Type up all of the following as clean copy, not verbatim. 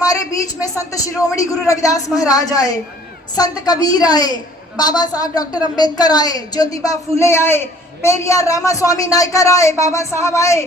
हमारे बीच में संत शिरोमणि गुरु रविदास महाराज आए, संत कबीर आए, बाबा साहब डॉक्टर अंबेडकर आए, ज्योतिबा फूले आए, पेरियार रामास्वामी नायकर आए, बाबा साहब आए,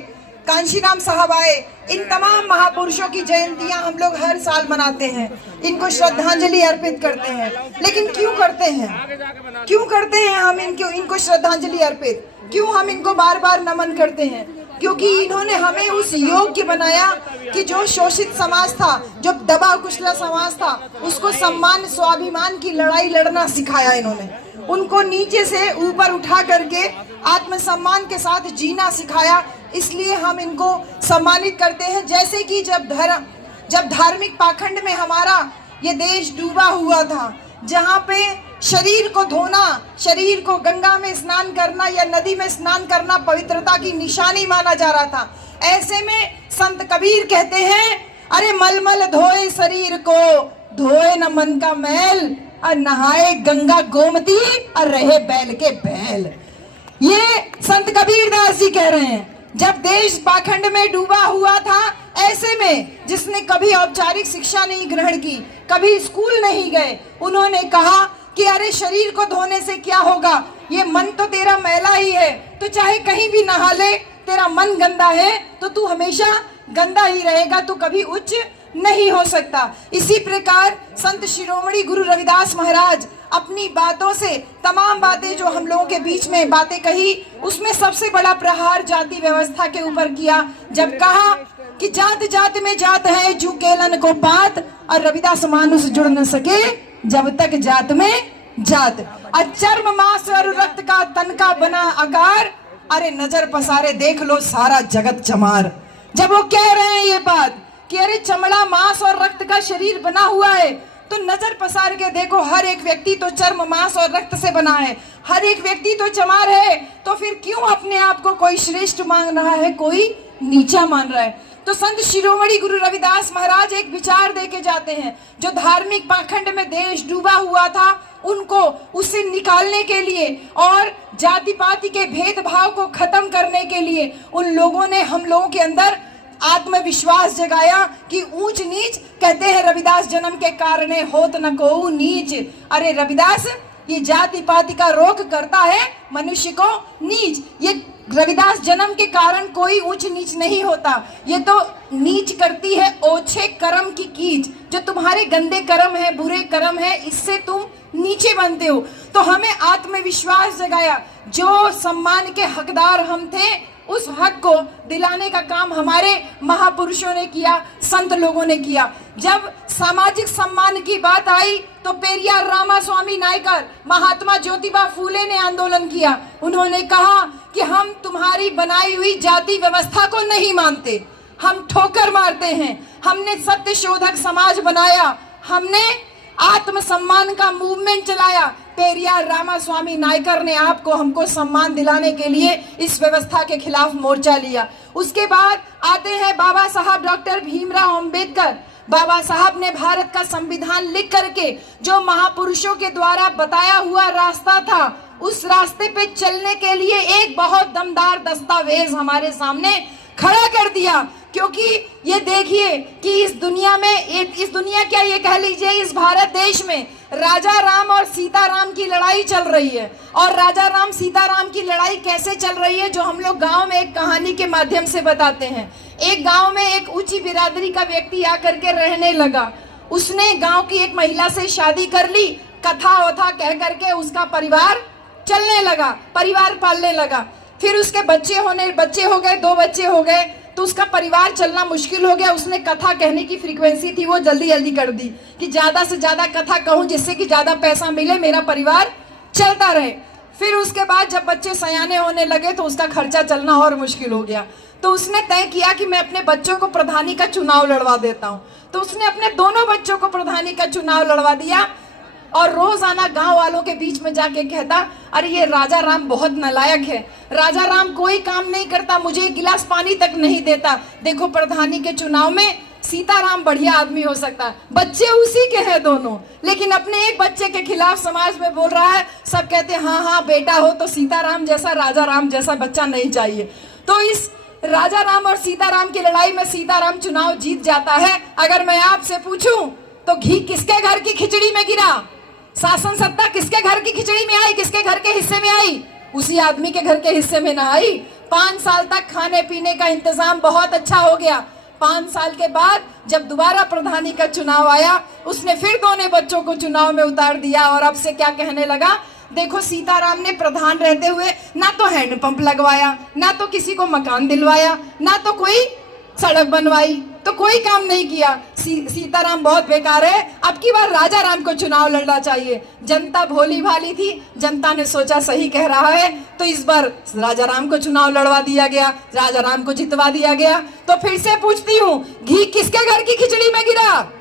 कांशीराम साहब आए। इन तमाम महापुरुषों की जयंतियां हम लोग हर साल मनाते हैं, इनको श्रद्धांजलि अर्पित करते हैं। लेकिन क्यों करते हैं, क्यों करते हैं हम इनको श्रद्धांजलि अर्पित? क्यों हम इनको बार बार नमन करते हैं? क्योंकि इन्होंने हमें उस योग्य बनाया कि जो शोषित समाज था, जो दबा कुचला समाज था, उसको सम्मान स्वाभिमान की लड़ाई लड़ना सिखाया इन्होंने। उनको नीचे से ऊपर उठा करके आत्मसम्मान के साथ जीना सिखाया। इसलिए हम इनको सम्मानित करते हैं। जैसे कि जब धार्मिक पाखंड में हमारा ये देश डूबा हुआ था, जहाँ पे शरीर को धोना, शरीर को गंगा में स्नान करना या नदी में स्नान करना पवित्रता की निशानी माना जा रहा था, ऐसे में संत कबीर कहते हैं, अरे मलमल धोए शरीर को, धोए न मन का मैल, और नहाए गंगा गोमती, और रहे बैल के बैल। ये संत कबीर दास जी कह रहे हैं। जब देश पाखंड में डूबा हुआ था, ऐसे में जिसने कभी औपचारिक शिक्षा नहीं ग्रहण की, कभी स्कूल नहीं गए, उन्होंने कहा कि अरे शरीर को धोने से क्या होगा, ये मन तो तेरा मैला ही है, तो चाहे कहीं भी नहा ले, तेरा मन गंदा है तो तू हमेशा गंदा ही रहेगा, तू कभी उच्च नहीं हो सकता। इसी प्रकार संत शिरोमणि गुरु रविदास महाराज अपनी बातों से, तमाम बातें जो हम लोगों के बीच में बातें कही, उसमें सबसे बड़ा प्रहार जाति व्यवस्था के ऊपर किया। जब कहा कि जात जात में जात है, जू केलन को पात, और रविदास मानुष जुड़ न सके जब तक जात में जात। चर्म मांस और रक्त का तन का बना आकार, अरे नजर पसारे देख लो सारा जगत चमार। जब वो कह रहे हैं ये बात कि अरे चमड़ा मांस और रक्त का शरीर बना हुआ है, तो नजर पसार के देखो, हर एक व्यक्ति तो चर्म मांस और रक्त से बना है, हर एक व्यक्ति तो चमार है, तो फिर क्यों अपने आप को कोई श्रेष्ठ मान रहा है, कोई नीचा मान रहा है? तो संत शिरोमणि गुरु रविदास महाराज एक विचार देके जाते हैं, जो धार्मिक पाखंड में देश डूबा हुआ था, उनको उससे निकालने के लिए और जाति पाति के भेदभाव को खत्म करने के लिए उन लोगों ने हम लोगों के अंदर आत्मविश्वास जगाया कि ऊंच नीच, कहते हैं रविदास जन्म के कारणे होत न को नीच। अरे रविदास ये जाति पाति का रोक करता है मनुष्य को नीच। ये रविदास जन्म के कारण कोई ऊंच नीच नहीं होता, ये तो नीच करती है ओछे कर्म की कीच। जो तुम्हारे गंदे कर्म है, बुरे कर्म है, इससे तुम नीचे बनते हो। तो हमें आत्मविश्वास जगाया, जो सम्मान के हकदार हम थे उस हक को दिलाने का काम हमारे महापुरुषों ने किया, संत लोगों ने किया। जब सामाजिक सम्मान की बात आई तो पेरियार रामास्वामी नायकर, महात्मा ज्योतिबा फूले ने आंदोलन किया। उन्होंने कहा कि हम तुम्हारी बनाई हुई जाति व्यवस्था को नहीं मानते, हम ठोकर मारते हैं। हमने सत्य शोधक समाज बनाया, हमने आत्मसम्मान का मूवमेंट चलाया। पेरियार रामास्वामी नायकर ने आपको हमको सम्मान दिलाने के लिए इस व्यवस्था के खिलाफ मोर्चा लिया। उसके बाद आते हैं बाबा साहब डॉक्टर भीमराव अंबेडकर। बाबा साहब ने भारत का संविधान लिख करके जो महापुरुषों के द्वारा बताया हुआ रास्ता था, उस रास्ते पे चलने के लिए एक बहुत दमदार दस्तावेज हमारे सामने खड़ा कर दिया। क्योंकि ये देखिए कि इस दुनिया क्या ये कह लीजिए, इस भारत देश में राजा राम और सीता राम की लड़ाई चल रही है। और राजा राम सीता राम की लड़ाई कैसे चल रही है, जो हम लोग गांव में एक कहानी के माध्यम से बताते हैं। एक गांव में एक ऊंची बिरादरी का व्यक्ति आकर के रहने लगा। उसने गांव की एक महिला से शादी कर ली, कथा वथा कह करके उसका परिवार चलने लगा, परिवार पालने लगा। फिर उसके बच्चे हो गए, 2 बच्चे हो गए, तो उसका परिवार चलना मुश्किल हो गया। उसने कथा कहने की फ्रीक्वेंसी थी वो जल्दी जल्दी कर दी कि ज्यादा से ज्यादा कथा कहूं जिससे कि ज्यादा पैसा मिले, मेरा परिवार चलता रहे। फिर उसके बाद जब बच्चे सयाने होने लगे तो उसका खर्चा चलना और मुश्किल हो गया। तो उसने तय किया कि मैं अपने बच्चों को प्रधानी का चुनाव लड़वा देता हूँ। तो उसने अपने दोनों बच्चों को प्रधानी का चुनाव लड़वा दिया और रोजाना गांव वालों के बीच में जाके कहता, अरे ये राजा राम बहुत नालायक है, राजा राम कोई काम नहीं करता, मुझे एक गिलास पानी तक नहीं देता। देखो प्रधानी के चुनाव में सीताराम बढ़िया आदमी हो सकता है। बच्चे उसी के हैं दोनों, लेकिन अपने एक बच्चे के खिलाफ समाज में बोल रहा है। सब कहते हैं हाँ हाँ बेटा हो तो सीताराम जैसा, राजा राम जैसा बच्चा नहीं चाहिए। तो इस राजा राम और सीताराम की लड़ाई में सीताराम चुनाव जीत जाता है। अगर मैं आपसे पूछूं तो घी किसके घर की खिचड़ी में गिरा? शासन सत्ता किसके घर की खिचड़ी में आई, किसके घर के हिस्से में आई? उसी आदमी के घर के हिस्से में ना आई। 5 साल तक खाने पीने का इंतजाम बहुत अच्छा हो गया। 5 साल के बाद जब दोबारा प्रधानी का चुनाव आया, उसने फिर दोनों बच्चों को चुनाव में उतार दिया और अब से क्या कहने लगा, देखो सीताराम ने प्रधान रहते हुए ना तो हैंडपंप लगवाया, ना तो किसी को मकान दिलवाया, ना तो कोई सड़क बनवाई, तो कोई काम नहीं किया। सीताराम बहुत बेकार है। अब की बार राजा राम को चुनाव लड़ना चाहिए। जनता भोली भाली थी, जनता ने सोचा सही कह रहा है, तो इस बार राजा राम को चुनाव लड़वा दिया गया, राजा राम को जितवा दिया गया। तो फिर से पूछती हूँ, घी किसके घर की खिचड़ी में गिरा?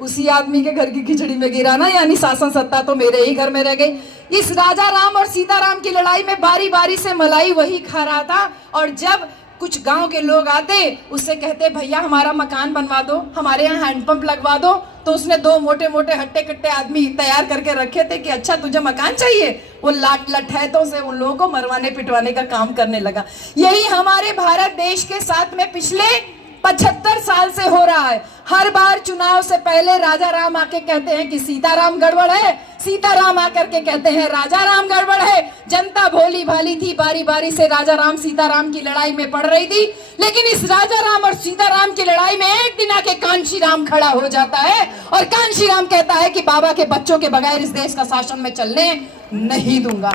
उसी आदमी के घर की खिचड़ी में गिरा ना, यानी शासन सत्ता तो मेरे ही घर में रह गई। इस राजा राम और सीताराम की लड़ाई में बारी बारी से मलाई वही खा रहा था, और जब कुछ गांव के लोग आते उससे कहते भैया हमारा मकान बनवा दो, हमारे यहाँ हैंडपंप लगवा दो, तो उसने 2 मोटे मोटे हट्टे कट्टे आदमी तैयार करके रखे थे कि अच्छा तुझे मकान चाहिए। वो लठैतों से उन लोगों को मरवाने पिटवाने का काम करने लगा। यही हमारे भारत देश के साथ में पिछले 75 साल से हो रहा है। हर बार चुनाव से पहले राजा राम आके कहते हैं कि सीताराम गड़बड़ है, सीताराम आकर के कहते हैं राजा राम गड़बड़ है। जनता भोली भाली थी, बारी बारी से राजा राम सीताराम की लड़ाई में पड़ रही थी, लेकिन इस राजा राम और सीताराम की लड़ाई में एक दिन आके कांशी राम खड़ा हो जाता है और कांशी राम कहता है कि बाबा के बच्चों के बगैर इस देश का शासन में चलने नहीं दूंगा।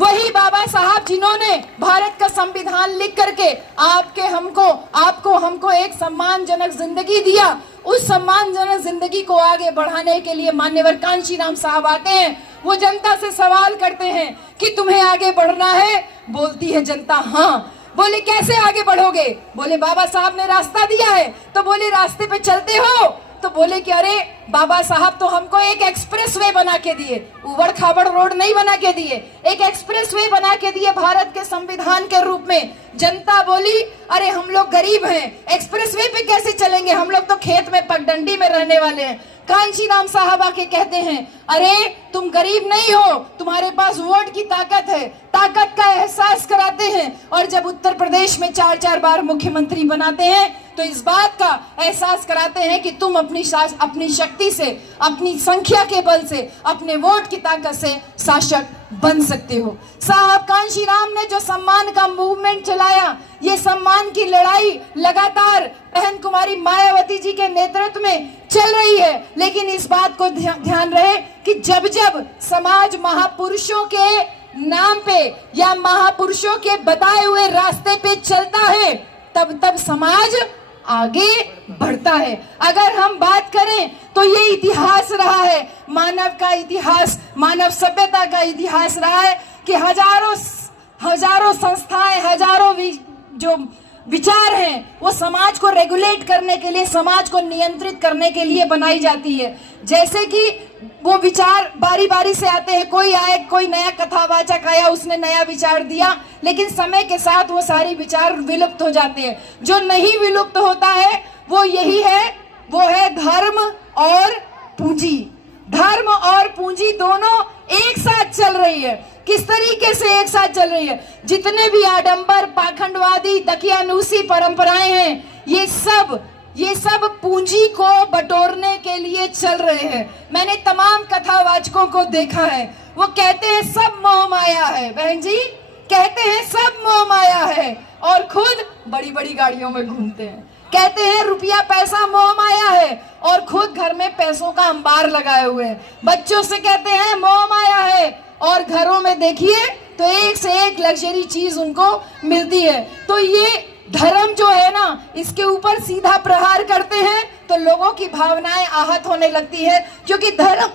वही बाबा साहब जिन्होंने भारत का संविधान लिख करके आपको हमको एक सम्मानजनक जिंदगी दिया, उस सम्मानजनक जिंदगी को आगे बढ़ाने के लिए मान्यवर कांशी राम साहब आते हैं। वो जनता से सवाल करते हैं कि तुम्हें आगे बढ़ना है? बोलती है जनता हाँ। बोले कैसे आगे बढ़ोगे? बोले बाबा साहब ने रास्ता दिया है। तो बोले रास्ते पे चलते हो? तो बोले कि अरे बाबा साहब तो हमको एक एक्सप्रेस वे बना के दिए, उबड़ खाबड़ रोड नहीं बना के दिए, एक एक्सप्रेस वे बना के दिए भारत के संविधान के रूप में। जनता बोली अरे हम लोग गरीब हैं, एक्सप्रेस वे पे कैसे चलेंगे, हम लोग तो खेत में पगडंडी में रहने वाले हैं। कांशी राम साहब आके कहते हैं अरे तुम गरीब नहीं हो, तुम्हारे पास वोट की ताकत है, ताकत का एहसास कराते हैं। और जब उत्तर प्रदेश में 4-4 बार मुख्यमंत्री बनाते हैं तो इस बात का एहसास कराते हैं कि तुम अपनी शक्ति से, अपनी संख्या के बल से, अपने वोट की ताकत से शासक बन सकते हो। साहब कांशी राम ने जो सम्मान का मूवमेंट चलाया, ये सम्मान की लड़ाई लगातार बहन कुमारी मायावती जी के नेतृत्व में चल रही है। लेकिन इस बात को ध्यान रहे कि जब जब समाज महापुरुषों के नाम पे या महापुरुषों के बताए हुए रास्ते पे चलता है, तब तब समाज आगे बढ़ता है। अगर हम बात करें तो ये इतिहास रहा है, मानव का इतिहास, मानव सभ्यता का इतिहास रहा है कि हजारों संस्थाएं, हजारों जो विचार हैं वो समाज को रेगुलेट करने के लिए, समाज को नियंत्रित करने के लिए बनाई जाती है। जैसे कि वो विचार बारी बारी से आते हैं, कोई आए, कोई नया कथावाचक आया, उसने नया विचार दिया, लेकिन समय के साथ वो सारे विचार विलुप्त हो जाते हैं। जो नहीं विलुप्त होता है वो यही है, वो है धर्म और पूंजी। धर्म और पूंजी दोनों एक साथ चल रही है। किस तरीके से एक साथ चल रही है? जितने भी आडंबर, पाखंडवादी, दकियानूसी परंपराएं हैं, ये सब पूंजी को बटोरने के लिए चल रहे हैं। मैंने तमाम कथावाचकों को देखा है, वो कहते हैं सब मोह माया है। बहन जी कहते हैं सब मोह माया है, और खुद बड़ी बड़ी गाड़ियों में घूमते हैं। कहते हैं रुपया पैसा मोह माया है, और खुद घर में पैसों का अंबार लगाए हुए हैं। बच्चों से कहते हैं मोह माया है, और घरों में देखिए तो एक से एक लग्जरी चीज उनको मिलती है। तो ये धर्म जो है ना, इसके ऊपर सीधा प्रहार करते हैं तो लोगों की भावनाएं आहत होने लगती है, क्योंकि धर्म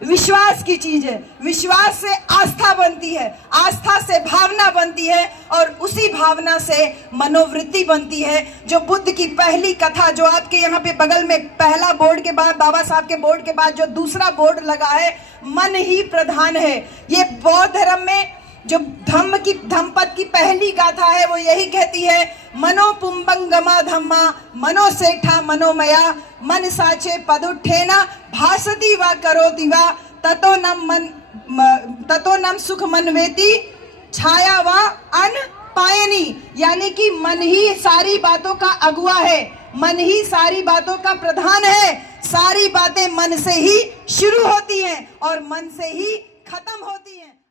विश्वास की चीज है। विश्वास से आस्था बनती है, आस्था से भावना बनती है, और उसी भावना से मनोवृत्ति बनती है। जो बुद्ध की पहली कथा, जो आपके यहाँ पे बगल में पहला बोर्ड के बाद, बाबा साहब के बोर्ड के बाद जो दूसरा बोर्ड लगा है, मन ही प्रधान है। ये बौद्ध धर्म में जो धम्मपद की पहली गाथा है वो यही कहती है, मनो पुंबंगमा धम्मा मनो सेठा मनोमया मन साचे पदुठेना भासती वा करोति वा ततो नम सुख मनवेति छाया वा अन पायनी। नहीं, यानी कि मन ही सारी बातों का अगुआ है, मन ही सारी बातों का प्रधान है। सारी बातें मन से ही शुरू होती हैं और मन से ही खत्म होती हैं।